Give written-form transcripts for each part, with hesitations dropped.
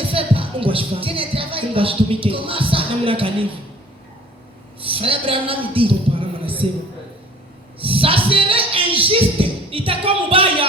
ne fais pas. Mungu Tu ashifanye. ne travailles Mungu pas. ashitumike. Comment ça? Namna kanivu. Frère Branham dit, Ndio Branham anasema ça serait injuste itakuwa mbaya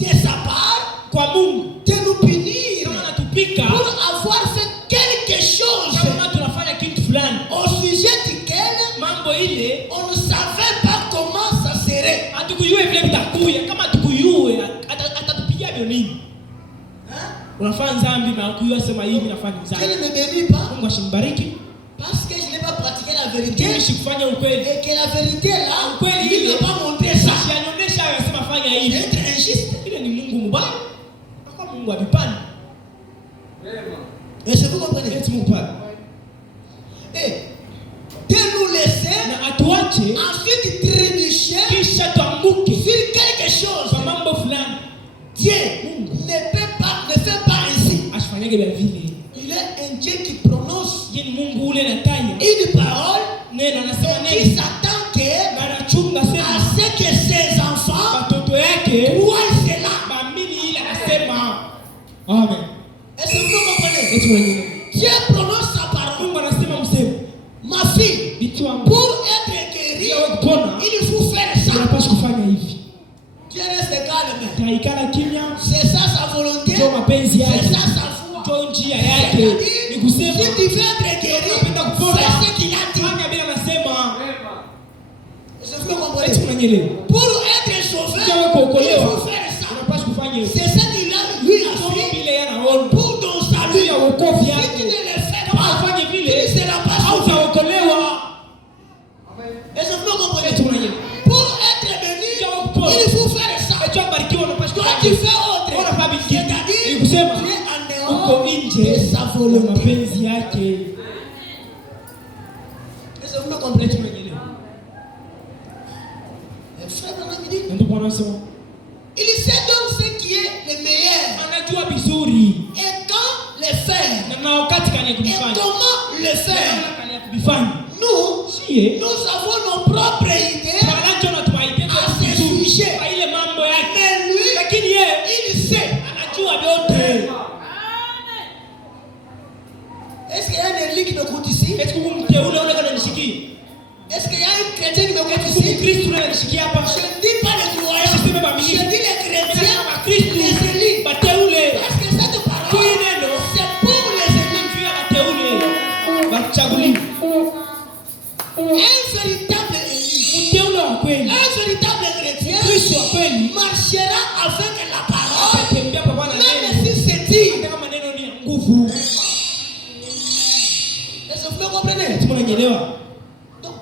de sa part kwa Mungu de nous punir kama anatupika pour avoir fait quelque chose kama tunafanya kitu fulani au sujet duquel mambo ile on ne savait pas comment ça serait. hatukujue vile vitakuya. Kama tukujue atatupigia nini? Unafanya dhambi na kujua sema hivi nafanya Dieu dhambi. ne me bénit pas Mungu ashimbariki parce que je n'ai pas pratiqué la vérité mimi sikufanya ukweli. et que la vérité là, Ukweli il ile ne pas montré ça. sianionyesha anasema fanya C'est hivi. être injuste. Ile ni Mungu mbaya. Kwa Mungu avipani. Est-ce que vous comprenez? Eti Mungu pale. Et de nous laisser Na atuache ensuite trébucher kisha tuanguke sur quelque chose. kwa mambo fulani. Dieu ne fait pas ainsi. Ashifanyage vile vile. Il est un Dieu qui prononce Je ni Mungu ule anataya. une parole Neno anasema qui neno. s'attend que Na anachunga à sema ce que ses enfants watoto yake croient cela. maamini ile anasema. Amen. Est-ce que vous comprenez? Eti mwenyewe. Dieu prononce sa parole. Mungu anasema mseme. Ma fille, Binti wangu. pour être guérie, Wewe kupona il faut faire ça. unapaswa kufanya hivi. Dieu reste calme. Taikala kimya. C'est ça sa volonté. Ndio mapenzi C'est yake. ça sa foi. Ndio njia yake. Ni Si kusema tu veux être guéri, fais ce qu'il a dit. fanya bila anasema. Est-ce que vous Eti comprenez? mwenyewe. Pour être sauvé, Ndio il kuokolewa. faut faire ça. Unapaswa kufanya hivi. C'est ça qu'il a lui a Ndio fait vile yanaona. pour ton salut. Ya wokovu Si tu yako. ne le fais Kama pas, ufanye tu vile ne seras pas sauvé. hautaokolewa. Est-ce que vous comprenez? Eti mwenyewe. Pour être béni, il faut faire ça. Eti barikiwa unapaswa Toi, kufanya tu hivi. fais autre. Unafanya vitu. C'est-à-dire, Ni kusema tu es en uko dehors nje de sa ya volonté. mapenzi yake. Est-ce que vous comprenez? Eti mwenyewe. Frère Branham dit, Ndio Bwana anasema. il sait donc ce qui est le meilleur Anajua vizuri et quand le faire na wakati kani et kufanya. comment le faire. Na kani kufanya. Nous, Sie nous avons nos propres idées Wanacho na tuwaite à ce sujet. kwa ile mambo yake. Mais lui, Lakini yeye il sait. anajua vyote. Est-ce qu'il y a un élu qui m'écoute ici? Eti kumteule ule kana nishikie. Est-ce qu'il y a un chrétien qui m'écoute Eti ici? Kristo ule nishikia hapa. Je ne dis pas les croyants. Siseme Je mamini. dis les chrétiens, Kristo les élus. bateule. Parce que cette parole, c'est pour les élus. Pia bateule. Bachaguliwa. Un véritable élu, Mteule wa kweli. un véritable chrétien Kristo wa kweli. marchera avec la parole, Atembea pamoja na même neno. si c'est dit. Hata kama neno ni nguvu. Est-ce que vous me comprenez? Eti mnaelewa? Donc,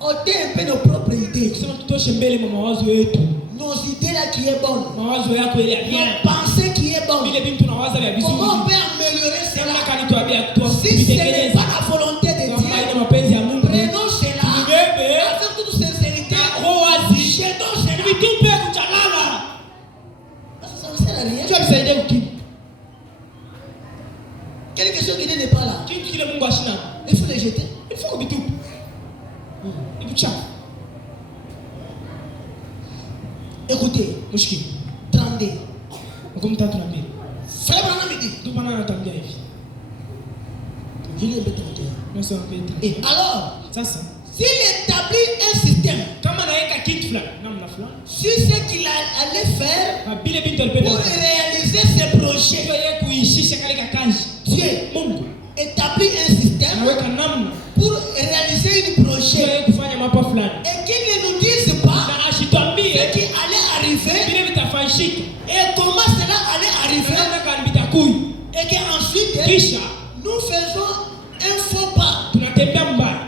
ôtez un peu nos propres idées. Kusema tutoshe mbele kwa mawazo yetu. Nos idées là qui est bonne. Mawazo yako ile ya Nos bien. pensées qui est bonne. Vile vitu tunawaza vya vizuri. Comment on peut améliorer cela? Namna kani tuambia tu Si ce n'est pas la volonté de kama ile Dieu, mapenzi ya Mungu. prenons cela Bebe. avec toute sincérité. Kwa wazi. Jetons cela. Vitupe kuchalala. Ça ne sert à rien. Hicho msaidie kukimu. Quelque chose qui n'est pas là, Kitu kile Mungu ashina. il faut les jeter. Il faut kuvitupa. Ni kuchafu. Écoutez, Mushiki. 32. Makumi tatu na mbili. Frère Branham dit, Ndio maana anatambia hivi. je l'ai méthode. Nasema Petro. Et alors, Sasa s'il établit un système, kama naweka kitu fulani namna fulani. si ce qu'il allait faire Na vile vitu pour alipenda réaliser ses projets, ndio yeye kuishisha katika kazi. Dieu Mungu établit un système anaweka namna pour réaliser un ndio projet yeye kufanya mambo fulani. et qu'il ne nous dise pas Na ashitwambie ce qui allait arriver vile vitafanyika. et comment cela allait arriver Namna gani vitakuja. et qu'ensuite Kisha nous faisons un faux pas. tunatembea mbaya.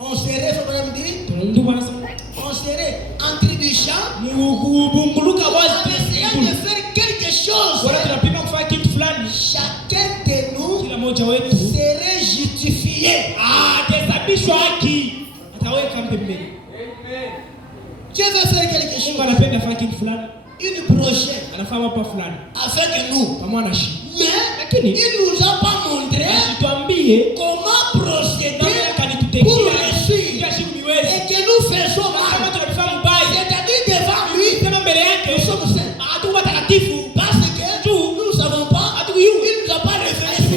On serait, Frère Branham dit, Ndio Bwana anasema on serait en trébuchant Bunguluka en wazi. essayant de faire quelque chose. Wala tunapima kufanya kitu fulani. Chacun de nous Kila mmoja wetu serait justifié. atahesabishwa haki. Ataweka pembeni. Dieu veut faire quelque Mungu chose, anapenda afanye kitu fulani. une projet Anafanya mambo fulani. avec nous. Pamoja na shi. Mais Lakini il ne nous a pas montré ashitwambie comment procéder namna pour kanitutekia. réussir Kila siku niweze. et que nous faisons Kama mal. tunafanya mbaya. C'est-à-dire devant lui, Sema mbele nous yake. sommes saints. Hatukuwa takatifu. Parce que nous ne savons pas, il ne nous a pas révélé ce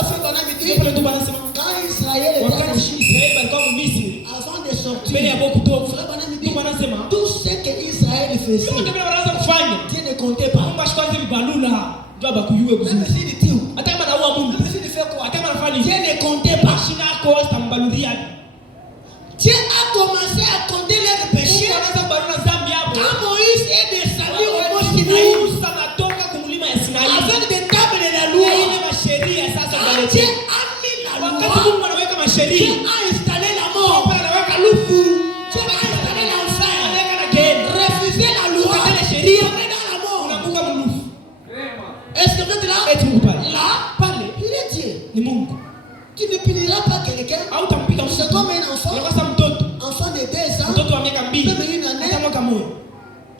Pale ndio wanasema quand Israël était wakati en Égypte, Israeli alikuwa Misri, avant de sortir, mbele ya Mungu kutoka, Israël ndio wanasema tout ce que Israël faisait, yote bila wanaanza kufanya. Dieu ne comptait pas. Mungu ashikwanze vibalula ndio abakuyue Même kuzuri. s'il dit, Hata kama naua Mungu, même s'il fait quoi, hata kama anafanya Dieu nini, ne comptait pas. shina yako atambalulia. Dieu a commencé à compter leurs péchés Mungu anaanza kubalula dhambi hapo. quand Moïse est descendu au mont Sinaï Musa anatoka kumlima ya Sinai. avec des tables de la Ile loi. masheria sasa Quand ndio. Dieu a mis la Wakati loi, Mungu anaweka Dieu masheria, a installé la mort. Mungu anaweka lufu. Dieu a installé l'enfer. Anaweka na geni. Refuser la loi, Ukatele sheria, tomber dans la mort. unaanguka mlufu. Est-ce que vous êtes là? Eti Mungu pale. Là, Pale il est Dieu. ni Mungu. Tu ne puniras pas quelqu'un. Au tampiga C'est mtoto. comme un enfant, Unapasa mtoto. enfant de 2 ans, Mtoto wa miaka 2, même une année, hata mwaka mmoja.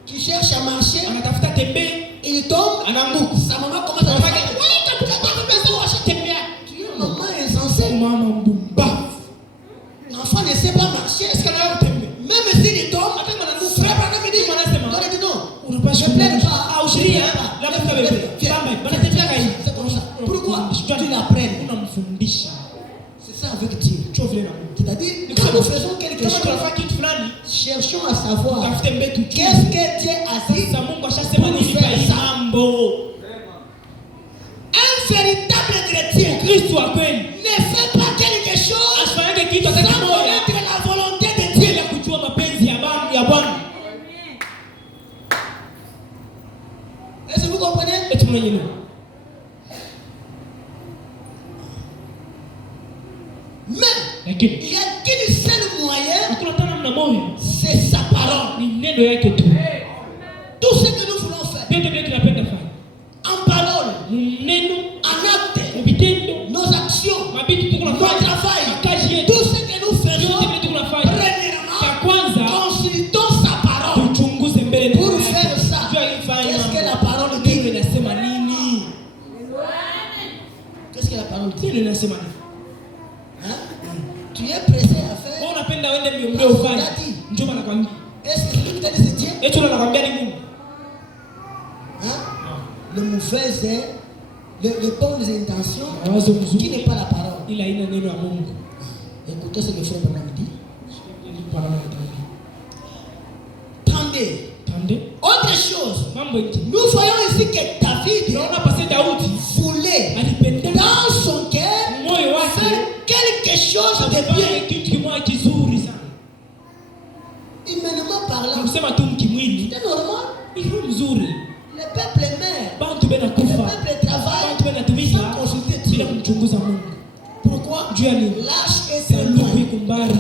qui cherche à marcher, Anatafuta tembee, il tombe, anaanguka. sa maman commence à Maman dire, yake, ouais, t'as besoin de tembea. Tu es maman insensée. Mama mbumbavu. L'enfant ne sait pas marcher. Est-ce que anaweza kutembea? Même s'il tombe, Hata kama anaanguka. frère Branham dit, Mungu anasema, non, il dit non. unapaswa Je plaide pas. au sheria la kufuta bebe. Viens. Bamba, banatembea kai. C'est comme ça. Pourquoi? Tu l'apprennes. Unamfundisha. C'est ça avec Dieu. Choo vile na Mungu. C'est-à-dire, quand nous faisons quelque Kama chose, tunafanya kitu fulani, cherchons à savoir tafute mbetu. qu'est-ce que Dieu a dit. Sasa Mungu ashasema nini kwa hii mambo? Un véritable chrétien Kristo wa kweli ne fait pas quelque chose asifanyage kitu sans hata kimoja connaître la volonté de Dieu. bila kujua mapenzi ya Bwana. Est-ce que vous comprenez? Eti mwenyewe. Mais Lakini il y a qu'un seul moyen, hakuna tena mna moyo. c'est sa parole. Ni neno yake tu. Tout ce que nous voulons faire, Vyote vile tunapenda fanya. en parole, Neno, en acte, vitendo, nos actions, mabitu tuko notre nafanya. travail, Kazi yetu. tout ce que nous faisons, Vyote vile tuko nafanya. premièrement, Cha kwanza consultons sa parole. tuchunguze mbele na Pour nyuma faire yake. ça, Jua hii fanya qu'est-ce que mambo. la parole Neno dit? inasema nini? Qu'est-ce que la parole dit? Neno inasema nini? Hein? Tu es pressé à faire. Wewe unapenda uende mbio mbio ufanye. Njoo nakwambia. Est-ce que celui qui t'a dit c'est Dieu? Eti unakwambia ni Mungu. Hein? Les mauvaises, les bonnes intentions Mawazo qui mzuri n'est pas la parole. ila haina neno la Mungu. Écoutez ce que frère Branham dit. Tande. Attendez. Autre chose. Mambo ingine. Nous voyons ici que David Tunaona pasi Daudi voulait alipenda dans son cœur moyo faire wake quelque chose de kufanya bien. kitu kimoja kizuri sana. Humainement parlant, Kusema tu mkimwili c'est normal. ilo mzuri. Le peuple meurt. Bantu bena Le kufa. peuple travaille Bantu bena tumika sans consulter bila Dieu. kumchunguza Mungu. Pourquoi? Juu ya nini? Lâche et c'est Sanduku loin. iko mbali.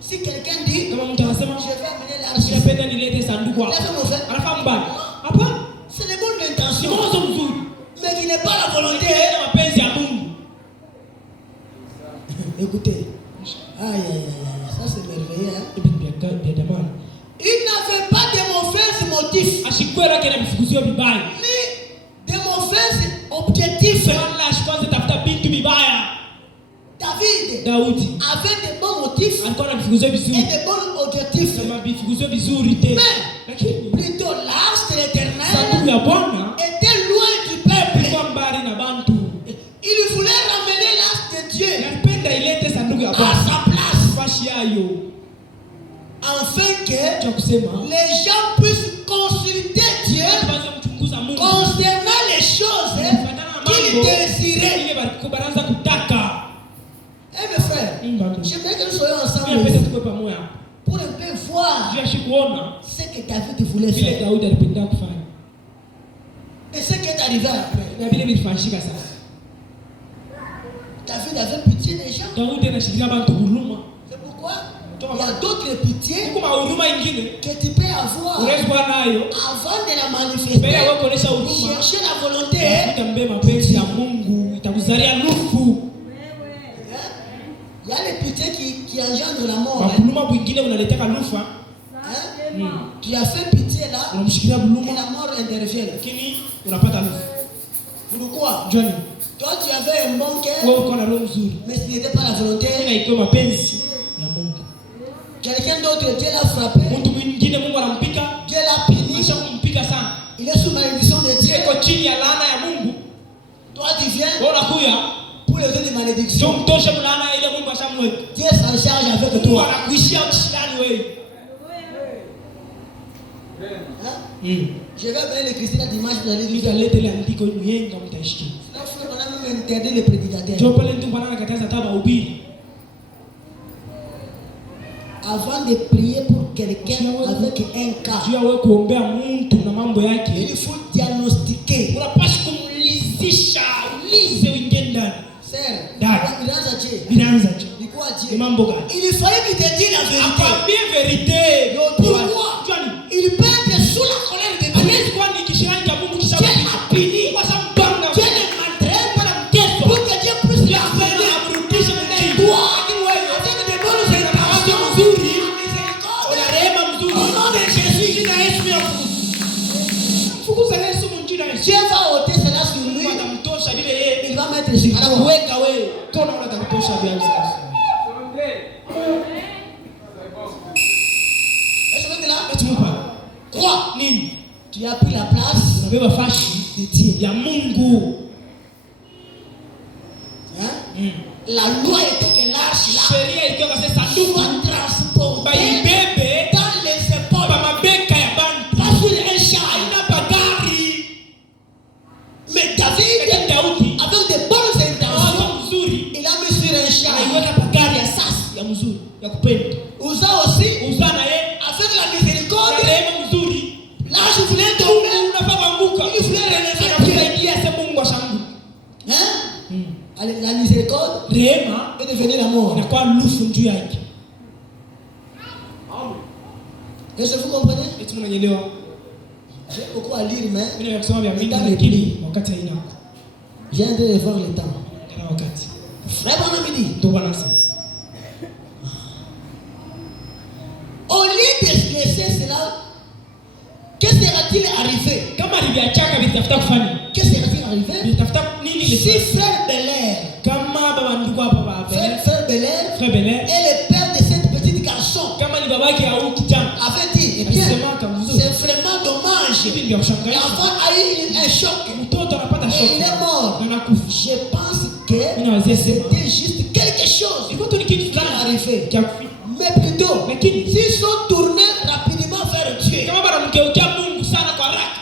Si quelqu'un dit, Kama mtu anasema je vais amener l'argent, ninapenda nilete sanduku hapa. laisse-moi faire. Anafaa mbali. Hapa C'est les bonnes ni intentions, mawazo mzuri. mais qui n'est pas la volonté. Ila mapenzi ya Mungu. Écoutez, aïe, aïe, aïe, ça c'est merveilleux. Hein? Il n'avait pas de mauvais motifs, Ashikwera kile mfukuzio vibaya. ni de mauvais objectifs. Wala ashikwanza tafuta bintu vibaya. David Daudi avait de bons motifs alikuwa na vifukuzio et vizuri. de bons objectifs. Sema vifukuzio vizuri tena. Mais Lakini plutôt l'arche de sanduku l'éternel ya Bwana était loin du peuple. ilikuwa mbali na bantu. Il voulait ramener l'arche de Dieu Alipenda ilete sanduku ya à Bwana. sa place, Fashi yayo. afin que Cha kusema les gens puissent consulter Dieu kwanza mchunguza Mungu. concernant les choses qu'il désirait. Ile barikubaranza kutaka. Eh mes frères, Mbona. j'aimerais que nous soyons Mimi napenda ensemble tukue pamoja hapa. pour un peu voir Juu ya shikuona ce que David voulait vile faire Daudi alipenda kufanya. et ce qui est arrivé après. Na vile vilifanyika sasa. David avait pitié des gens. Daudi anashikilia bantu huruma. C'est pourquoi il y a d'autres pitiés Huko mahuruma ingine que tu peux avoir unaweza kuwa nayo avant de la mbele manifester. ya kuonesha huruma. Chercher la volonté. Utambe mapenzi ya Mungu itakuzalia lufu. Il y a les pitiés qui engendrent la mort. Hein? Mahuruma mwingine unaleteka lufa. Hein? Tu as fait pitié là Unamshikilia et buluma la mort intervient. lakini unapata lufu. Pourquoi? Johnny, Toi tu avais un bon cœur, wewe uko na roho nzuri. mais ce n'était pas la volonté. Tena iko mapenzi ya Mungu. Quelqu'un d'autre, Dieu l'a frappé, Mtu mwingine Mungu anampika, Dieu l'a puni, kisha kumpika sana. il est sous malédiction de Dieu. Iko chini ya laana ya Mungu. Toi tu viens Wewe unakuya pour malédiction. Mtoshe mlaana ile Mungu ashamweka. Dieu s'en charge avec Mungu toi. anakuishia ukishindani wewe. Je vais venir les chrétiens dimanche dans l'église. Nikalete ile andiko yenga mtaishiki. Là, on a même interdit les prédicateurs. Ndio pale ndio bwana anakataza hata mahubiri. Avant de prier pour quelqu'un avec un cas, Juu wewe kuombea mtu na mambo yake, il faut diagnostiquer. unapaswa kumlizisha, ulize uingie ndani. Vinaanza je? Ni mambo gani? Il fallait qu'il te dise la vérité. Akwambie verite. Pourquoi? Il peut être sous la colère de Dieu. Hawezi kuwa ni kisirani cha Mungu kisha Pini. kwa sababu mpanga Dieu le maltraite pour que Dieu puisse la faire. amrudishe ndani. Toi, avec de bonnes intentions nzuri, Una rehema mzuri. au nom de Jésus, Jina Yesu ya fukuza Yesu mjina Yesu. Dieu va ôter cela sur lui. Atamtosha vile yeye. Il va mettre sur toi. Anakuweka wewe. Tona unatakutosha vile sasa. Est-ce que tu es là? Tumpa. Crois. Nini? Tu as pris la place Unabeba fashi de Dieu. ya Mungu. Hein? La loi était que l'arche là Sheria ilikuwa kwa sanduku soit transportée baibebe dans les épaules. kwa mabeka ya bantu. Pas sur un char. Haina bagari. Mais David, Lakini Daudi avec de bonnes intentions, wazo mzuri il a mis sur un char. anaiweka bagari ya sasi ya mzuri ya kupenda. Uza aussi, Uzana yeye avec la miséricorde, na rehema mzuri. l'arche voulait tomber. Unafaa kuanguka. Il voulait relever Dieu. Anakusaidia sema Mungu ashangu. Hein? La miséricorde Rehema est devenue la mort. inakuwa lufu juu yake. Est-ce que vous comprenez? Eti mnanielewa? J'ai beaucoup à lire, mais Mimi nakusoma vya mingi lakini wakati haina. j'ai en train de voir le temps. Kana wakati. Frère Bonamidi, Ndio bwana sasa. au lieu de laisser cela, que sera-t-il arrivé? Kama alivyachaka vitafuta kufanya. Que sera-t-il arrivé? Vitafuta nini Si ile? frère Belair, Kama baba ndugu hapa baba. frère Belair Frère Belair. et le père de cette petite garçon Kama ni babake au kijana. avait dit, eh bien, Alisema kamzuri. c'est vraiment dommage. Hivi ndio kushangaza. L'enfant a eu un choc Mtoto anapata et shock. il est mort. Na nakufa. Je pense que Mimi nawazia sema. c'était juste quelque chose Iko tu ni kitu qui fulani est arrivé. cha kufi. Mais plutôt, Lakini s'ils sont tournés rapidement vers Dieu, kama bana mgeukia Mungu sana kwa haraka.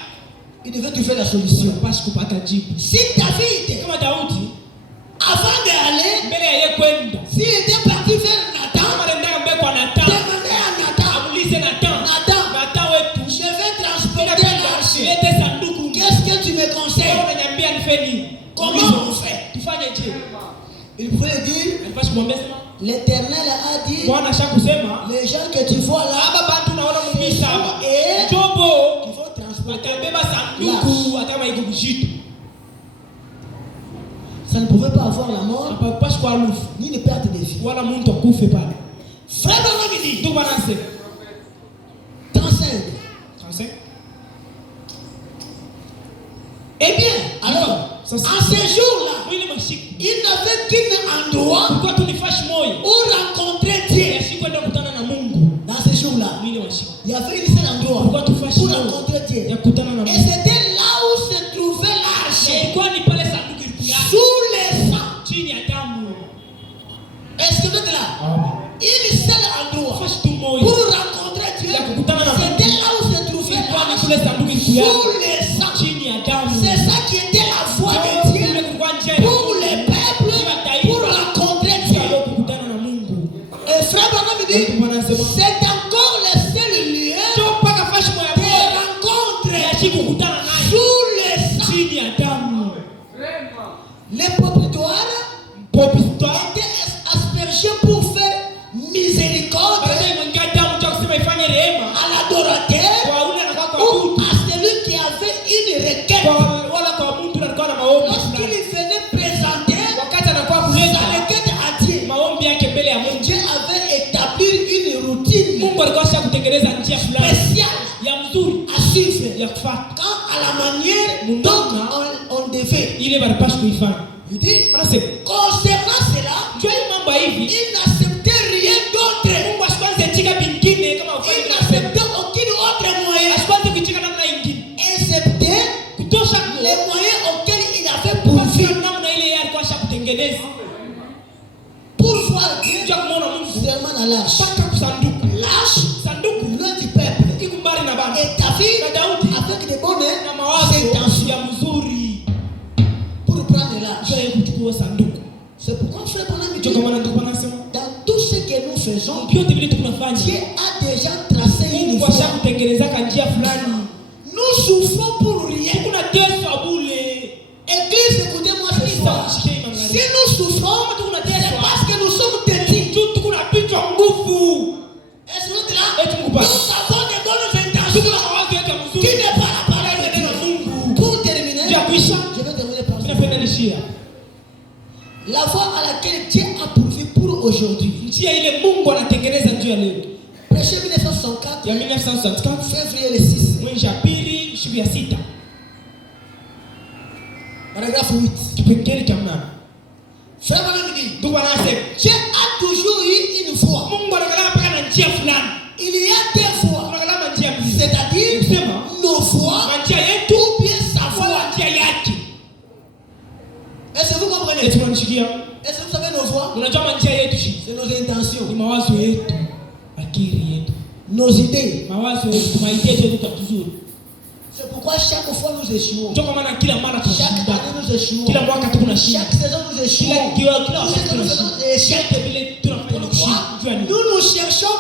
ils devaient trouver la solution. Unapaswa kupata jibu. Si David, Kama Daudi avant d'aller, mbele ya yeye kwenda. s'il était parti vers Nathan, Kama nenda mbele kwa Nathan. demandait à Nathan, Amulize Nathan. Nathan, Nathan wetu. je vais transporter l'arche. Lete sanduku. Qu'est-ce que tu me conseilles? Wewe unaniambia nifanye nini? Comment on fait? Tufanye je? Il pouvait dire, Alipaswa kumwambia sema l'Éternel a dit, Bwana ashakusema les gens que tu vois là, hapa bantu naona mumisa hapa. et Jobo il faut transporter. atabeba sanduku atama iko kujitu. Ça ne pouvait pas avoir la mort, Hapa paswa kwa lufu. ni une perte de vie. Wala muntu akufe pale. Frère Bonamidi, Ndio bwana sema. 35. 35. Eh bien, alors, Ça, c'est- en ces jours-là, Mwili mashiko. il n'avait qu'un endroit Kulikuwa tu ni fashi moyo. où rencontrer Dieu. Yashiko kwenda kukutana na Mungu. Dans ces jours-là, Mwili mashiko. il y avait un seul endroit Kulikuwa tu fashi pour moyo. rencontrer Dieu. Ya kukutana na Et Mungu. c'était là où se trouvait l'arche, Ilikuwa ni pale sanduku ilikuwa sous les sangs. chini ya damu. Est-ce que vous êtes là? Un seul endroit Fashi tu pour moyo. rencontrer Dieu. Ya kukutana na Mungu. C'était là où se trouvait Ilikuwa ni l'arche, kule sanduku ilikuwa sous les sangs. chini ya damu. C'est ça qui était la voie de Kule Dieu kulikuwa njia ya pour les peuples, pour rencontrer Dieu. Mungu kukutana na Mungu. Et frère Branham me dit, Ndio bwana sema. c'est encore le seul lieu Sio mpaka fashi moya de moja. rencontre Yashiko kukutana naye sous les sangs. chini ya damu. Les propitoires Popistwa. étaient aspergés pour faire miséricorde Baadaye mwingia damu cha kusema ifanye rehema. à l'adorateur Kwa ule anakuwa kwa ou mtu. à celui qui avait une requête. Kwa wala kwa mtu anakuwa na maombi Lorsqu'il fulani. venait présenter Wakati anakuwa sa kuleta requête à Dieu, maombi yake mbele ya Mungu. Dieu avait établi une routine Mungu alikuwa asha kutengeneza njia fulani spéciale ya mzuri à suivre ya kufuata. quand à la manière dont on devait. Ile barapaswa kuifanya. Il dit, Anasema, concernant cela, jua hii mambo hivi, il n'acceptait rien d'autre. Mungu asikwanze chika bingine kama ufanye Il vile. n'acceptait aucune autre moyen, Asikwanze kuchika namna ingine. excepté Kutosha les moyens auxquels il avait pourvu. namna ile yeye alikuwa asha kutengeneza. à l'arche. mpaka kusanduku. L'arche, Sanduku loin du peuple. iko mbali na baba. Et David, Na Daudi avec des bonnes na mawazo intentions, ya mzuri pour prendre l'arche. ndio kuchukua sanduku. C'est pourquoi frère Branham dit, Ndio kwa maana ndio nasema dans tout ce que nous faisons, vyote vile tunafanya Dieu a déjà tracé une Mungu voie. ashakutengenezaka njia fulani. Nous souffrons pour rien. Kuna teso bule. Église, écoutez-moi ce soir. Si nous souffrons, c'est parce que nous sommes têtus. Tu kuna pichwa nguvu. Est-ce que vous êtes là? Eti Mungu Nous basi. avons des bonnes intentions Kuna mawazo yake qui mzuri. n'est pas la parole de Dieu. Pour terminer, Ndio kuisha. je vais terminer par ça. Tunapenda nishia. La voie à laquelle Dieu a pourvu pour aujourd'hui. Njia ile Mungu anatengeneza njia leo. Prêché 1964, Ya 1964 février le 6. mwezi wa pili siku ya 6. Paragraphe 8. Kipengele cha 8. Frère Branham dit, Ndugu anasema Dieu a toujours eu une voie. Mungu anakalama paka na njia fulani. Il y a des voies. Anakalama njia mbili. C'est-à-dire Kusema nos voies njia yetu ou bien sa wala voie. njia yake. Est-ce que vous comprenez? Eti unanishikia? Est-ce que vous savez nos voies? Unajua njia yetu shi. C'est nos intentions, Ni mawazo yetu, akili yetu, nos idées. mawazo yetu, maidea yetu tutazuri. C'est pourquoi chaque fois nous échouons. Ndio kwa maana kila mara Chaque tunashinda. année nous échouons. Kila mwaka tukuna shinda. Chaque saison nous échouons. Kila Tout ce wakati que nous tunashinda. faisons est échec. Vile tunafanya kushinda. Nous nous cherchons